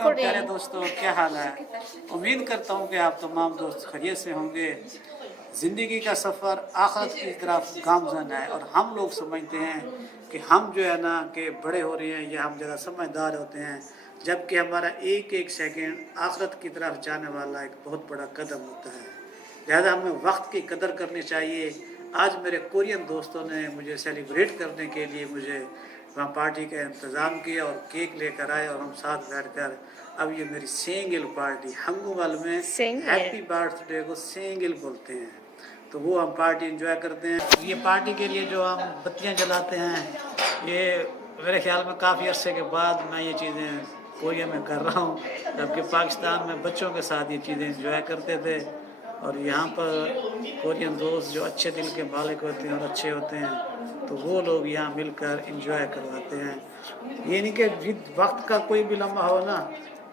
वालेकुम प्यारे recording. दोस्तों, क्या हाल है। उम्मीद करता हूँ कि आप तमाम दोस्त खैरियत से होंगे। ज़िंदगी का सफ़र आखिरत की तरफ गामज़न है और हम लोग समझते हैं कि हम जो है ना कि बड़े हो रहे हैं या हम ज़्यादा समझदार होते हैं, जबकि हमारा एक एक सेकंड आखिरत की तरफ जाने वाला एक बहुत बड़ा कदम होता है। लिहाजा हमें वक्त की कदर करनी चाहिए। आज मेरे कोरियन दोस्तों ने मुझे सेलिब्रेट करने के लिए मुझे वहाँ पार्टी का इंतज़ाम किया और केक लेकर आए और हम साथ बैठकर अब ये मेरी सेंगिल पार्टी हंगूमल में Same here. हैप्पी बर्थडे को सेंगिल बोलते हैं, तो वो हम पार्टी इंजॉय करते हैं। ये पार्टी के लिए जो हम बत्तियां जलाते हैं, ये मेरे ख्याल में काफ़ी अरसे के बाद मैं ये चीज़ें कोरिया में कर रहा हूँ, जबकि पाकिस्तान में बच्चों के साथ ये चीज़ें इंजॉय करते थे। और यहाँ पर कोरियन दोस्त जो अच्छे दिल के मालिक होते हैं और अच्छे होते हैं, तो वो लोग यहाँ मिलकर इंजॉय करवाते हैं। ये नहीं कि जिस वक्त का कोई भी लम्हा हो ना,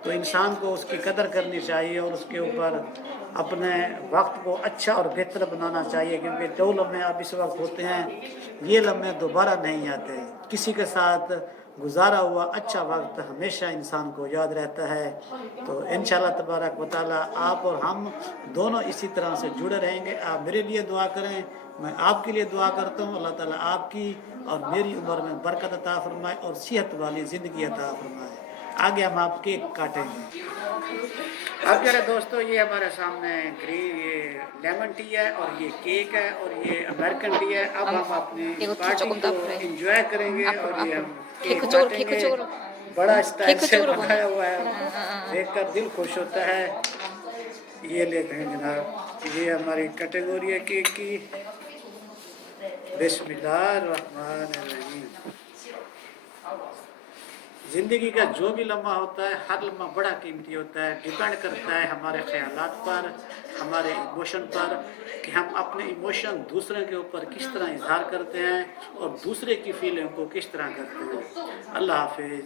तो इंसान को उसकी कदर करनी चाहिए और उसके ऊपर अपने वक्त को अच्छा और बेहतर बनाना चाहिए, क्योंकि जो लम्हे अब इस वक्त होते हैं ये लम्हे दोबारा नहीं आते। किसी के साथ गुजारा हुआ अच्छा वक्त हमेशा इंसान को याद रहता है। तो इंशाल्लाह तबारक व तआला आप और हम दोनों इसी तरह से जुड़े रहेंगे। आप मेरे लिए दुआ करें, मैं आपके लिए दुआ करता हूँ। अल्लाह ताला आपकी और मेरी उम्र में बरकत अता फरमाए और सेहत वाली ज़िंदगी अता फरमाए। आगे हम आप केक काटेंगे। अब मेरे दोस्तों, ये हमारे सामने ग्रीन ये लेमन टी है और ये केक है और ये अमेरिकन टी है। अब हम अपनी 이것도 पार्टी 조금 को 더 앞으로 해. इंजॉय करेंगे 앞으로, और ये 앞으로. हम 케이크 केक 쪽으로, 케이크 काटेंगे। 쪽으로. बड़ा स्टाइल 케이크 से 쪽으로 बनाया 보내. हुआ है, देखकर दिल खुश होता है। ये लेते हैं जनाब, ये हमारी कैटेगरी है केक की। बिस्मिल्लाहिर्रहमानिर्रहीम। ज़िंदगी का जो भी लम्हा होता है, हर लम्हा बड़ा कीमती होता है। डिपेंड करता है हमारे ख़यालात पर, हमारे इमोशन पर, कि हम अपने इमोशन दूसरे के ऊपर किस तरह इजहार करते हैं और दूसरे की फीलिंग को किस तरह करते हैं। अल्लाह हाफिज़।